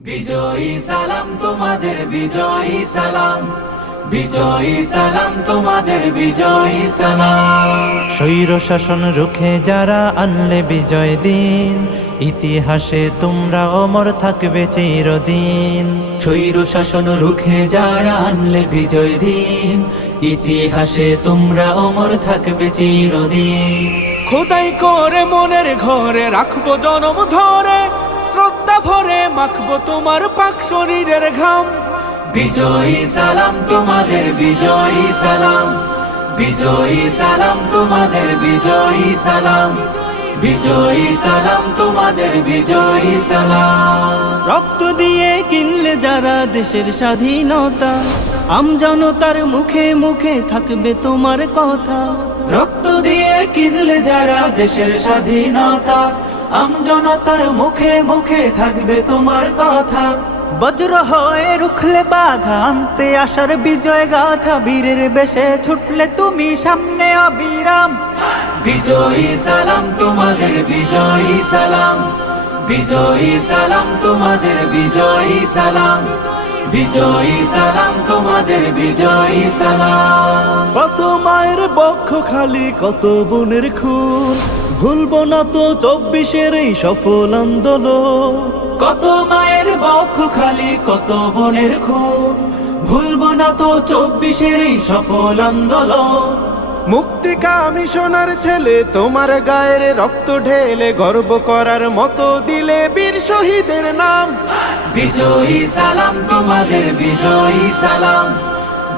বিজয়ী সালাম তোমাদের, বিজয়ী সালাম, বিজয়ী সালাম তোমাদের, বিজয়ী সালাম। স্বৈর শাসন রুখে যারা আনলে বিজয় দিন, ইতিহাসে তোমরা অমর থাকবে চিরদিন। স্বৈর শাসন রুখে যারা আনলে বিজয় দিন, ইতিহাসে তোমরা অমর থাকবে চিরদিন। খোদাই করে মনের ঘরে রাখবো জনম ধরে, শ্রদ্ধা ভরে মাখবো তোমার পাক শরীরের ঘাম। বিজয়ী সালাম তোমাদের, বিজয়ী সালাম, বিজয়ী সালাম তোমাদের, বিজয়ী সালাম, বিজয়ী সালাম তোমাদের, বিজয়ী সালাম। রক্ত দিয়ে কিনলে যারা দেশের স্বাধীনতা, আমজনতার মুখে মুখে থাকবে তোমার কথা। রক্ত দিয়ে কিনলে যারা দেশের স্বাধীনতা, আমজনতার মুখে মুখে থাকবে তোমার কথা। বজ্র হয়ে রুখলে বাধা, আনতে আসার বিজয় গাথা, বীরের বেশে ছুটলে তুমি সামনে অবিরাম। বিজয়ী সালাম তোমাদের, বিজয়ী সালাম, বিজয়ী সালাম তোমাদের, বিজয়ী সালাম, বিজয়ী সালাম তোমাদের, বিজয়ী সালাম। কত মায়ের বক্ষ খালি, কত বোনের খুন, ভুলবো না তো 24-এর এই সফল আন্দোলন। কত মায়ের বক্ষ খালি, কত বোনের খুন, ভুলবো না তো 24-এর এই সফল আন্দোলন। মুক্তিকামী সোনার ছেলে তোমার গায়ের রক্ত ঢেলে, গর্ব করার মতো দিলে বীর শহীদের নাম। বিজয়ী সালাম তোমাদের, বিজয়ী সালাম,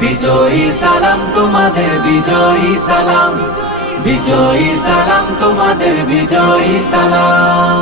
বিজয়ী সালাম তোমাদের, বিজয়ী সালাম, বিজয়ী সালাম তোমাদের, বিজয়ী সালাম।